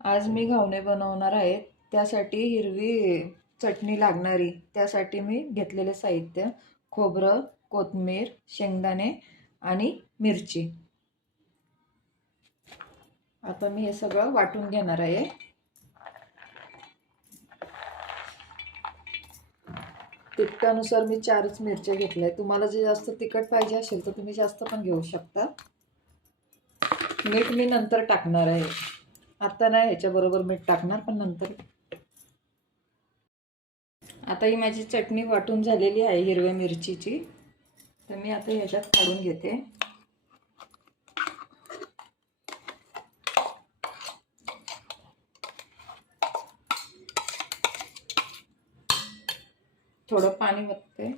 आज मी घावणे बनवणार आहे. त्यासाठी हिरवी चटणी लागणारी. त्यासाठी मी घेतलेले साहित्य: खोबरं, कोथिंबीर, शेंगदाणे आणि मिरची. आता मी हे सगळं वाटून घेणार आहे. तिखटानुसार मी 4च मिरच्या घेतल्या. तुम्हाला जे जास्त तिखट पाहिजे असेल तर तुम्ही जास्त पण घेऊ शकता. मीठ मी नंतर टाकणार आहे. आता नाही ह्याच्याबरोबर मीठ टाकणार, पण नंतर. आता ही माझी चटणी वाटून झालेली आहे हिरव्या मिरचीची. तर मी आता ह्याच्यात काढून घेते. थोडं पाणी ओतते.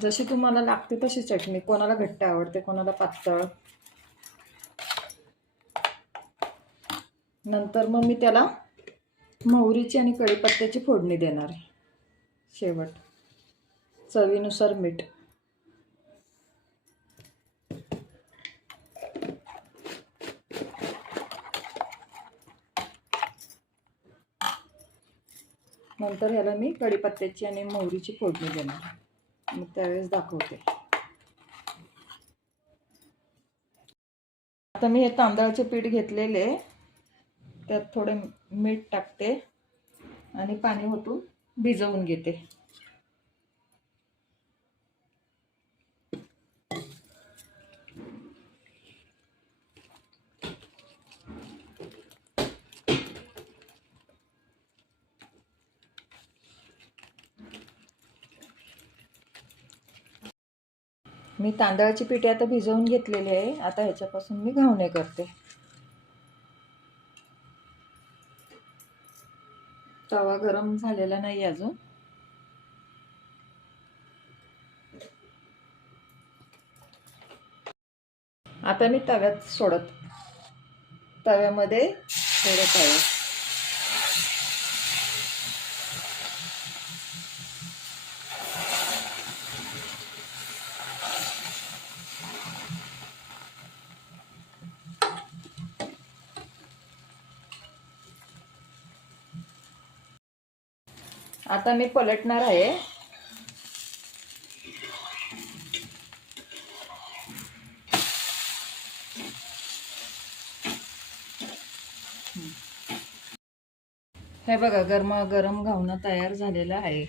जशी तुम्हाला लागते तशी चटणी. कोणाला घट्ट आवडते, कोणाला पातळ. नंतर मग मी त्याला मोहरीची आणि कढीपत्त्याची फोडणी देणार आहे. शेवट चवीनुसार मीठ. नंतर ह्याला मी कढीपत्त्याची आणि मोहरीची फोडणी देणार. मग त्यावेळेस दाखवते. आता मी हे तांदळाचे पीठ घेतलेले, त्यात थोडे मीठ टाकते आणि पाणी ओतून भिजवून घेते. मी तांदळाची पिठे आता भिजवून घेतलेली आहे. आता ह्याच्यापासून मी घावणे करते. तवा गरम झालेला नाही अजून. आता मी तव्यामध्ये सोडत आहे. आता मी पलटणार आहे. हे बघा, गरमागरम घावणं तयार झालेलं आहे.